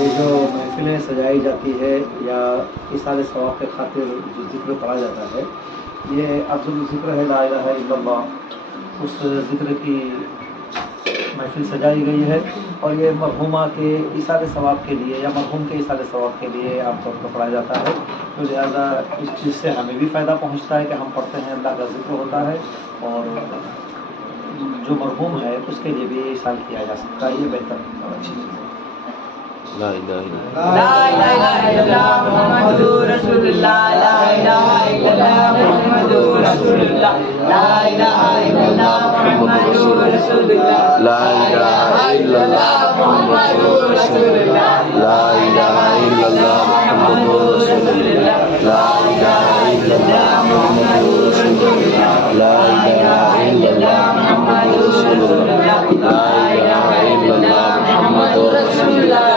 ये जो महफिलें सजाई जाती है या इसाले सवाब के खातिर जो ज़िक्र पढ़ा जाता है, ये अफ़ज़ल ज़िक्र है ला इलाहा इल्लल्लाह। उस ज़िक्र की महफिल सजाई गई है और ये मरहूमा के इसाले सवाब के लिए या मरहूम के इसाले सवाब के लिए आमतौर पर पढ़ा जाता है। तो लिहाजा इस चीज़ से हमें भी फ़ायदा पहुँचता है कि हम पढ़ते हैं, अल्लाह का ज़िक्र होता है और जो मरहूम है उसके लिए भी इसाल किया जा सकता है। ये बेहतर और अच्छी चीज़ है। ला इलाहा इल्लल्लाह मुहम्मदुर रसूलुल्लाह ला इलाहा इल्लल्लाह मुहम्मदुर रसूलुल्लाह ला इलाहा इल्लल्लाह मुहम्मदुर रसूलुल्लाह ला इलाहा इल्लल्लाह मुहम्मदुर रसूलुल्लाह ला इलाहा इल्लल्लाह मुहम्मदुर रसूलुल्लाह ला इलाहा इल्लल्लाह मुहम्मदुर रसूलुल्लाह ला इलाहा इल्लल्लाह मुहम्मदुर रसूलुल्लाह ला इलाहा इल्लल्लाह मुहम्मदुर रसूलुल्लाह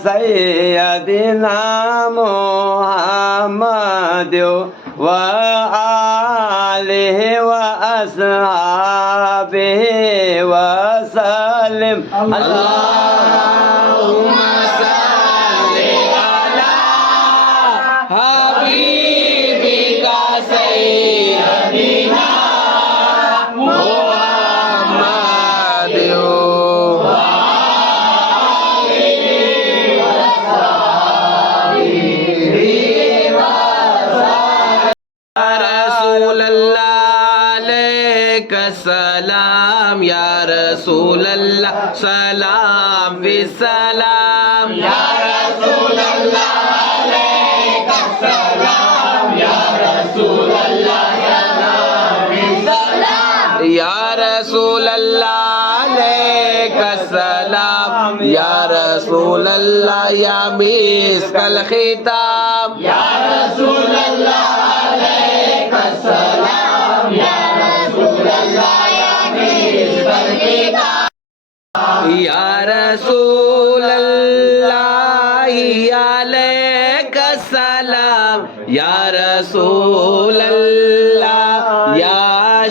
सय्यदिना मुहम्मद व आलिहि व अस्हाबिहि व सल्लिम। अल्लाहुम्मा सल्लि अला हबीबिका सय्यदिना मुहम्मद सलाम या रसूल अल्लाह सलाम विसलाम या रसूल अल्लाह अलैका सलाम या रसूल अल्लाह सलाम विसलाम या रसूल अल्लाह अलैका सलाम या रसूल अल्लाह या मिस्कल खिताब या रसूल अल्लाह अलैका सलाम या रसूल अल्लाह या मिस्कल खिताब या रसूल अल्लाह अलैका सलाम या रसूल अल्लाह या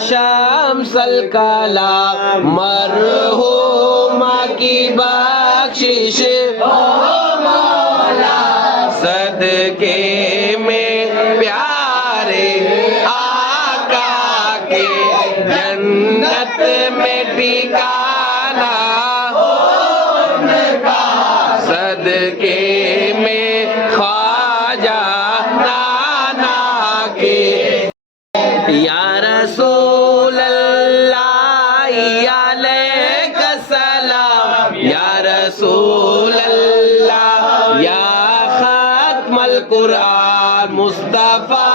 शम्सल कलाम मरहुमा की बख्शिश हो मौला सदके में प्यारे आका के जन्नत में ठिकाना हो उनका सदके में ख्वाजा नाना के या रसूल अल्लाह अलैका सलाम या रसूल अल्लाह या खत्मल कुरान मुस्तफा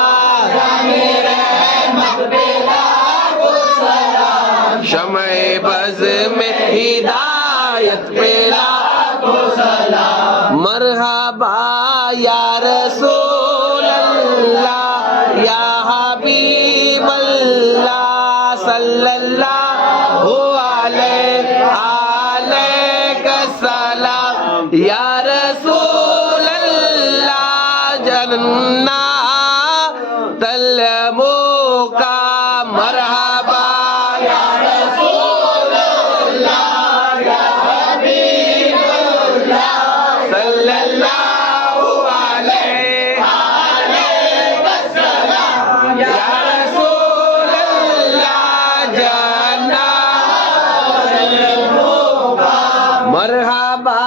शमे बज़ में हिदायत पे लाखों सलाम मरहबा या रसूल अल्लाह या हबीब अल्लाह सल्लल्लाहु अलैहि सलाम या रसूल अल्लाह जन्ना तल मुका मरहबा या रसूल अल्लाह या हबीब अल्लाह सल्लल्लाहु अलैहि सलाम या रसूल अल्लाह जन्ना मरहबा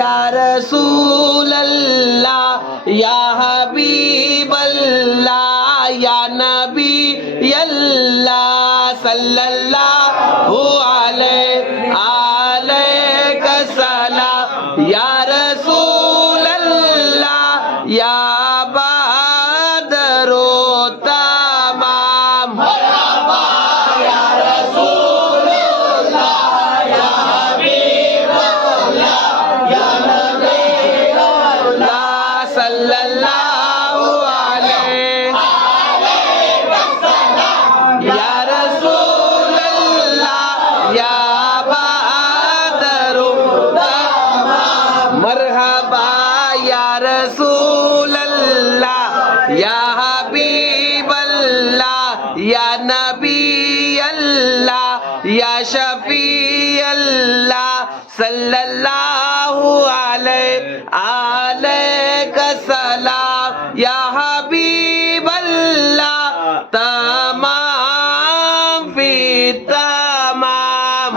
या रसूल अल्लाह या हबीब अल्लाह या नबी अल्लाह सल्लल्लाहु अलैहि सलाम या रसूल अल्लाह या बदरो तमाम मरहबा या रसूल अल्लाह या हबीब अल्लाह या नबी अल्लाह सल्लल्लाहु अलैहि सलाम या रसूल अल्लाह या बदरो तमाम मरहबा या रसूल अल्लाह या हबीब अल्लाह या नबी अल्लाह या शफी अल्लाह सल्लल्लाहु अलैहि सलाम या हबीब अल्लाह तमाम फी तमाम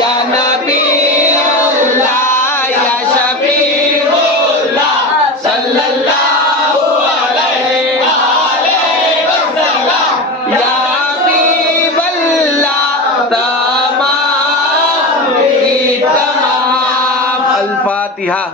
या नबी अल्लाह या शफी अल्लाह सल्लल्लाहु अलैहि सलाम या हबीब अल्लाह तमाम फी तमाम अल फातिहा।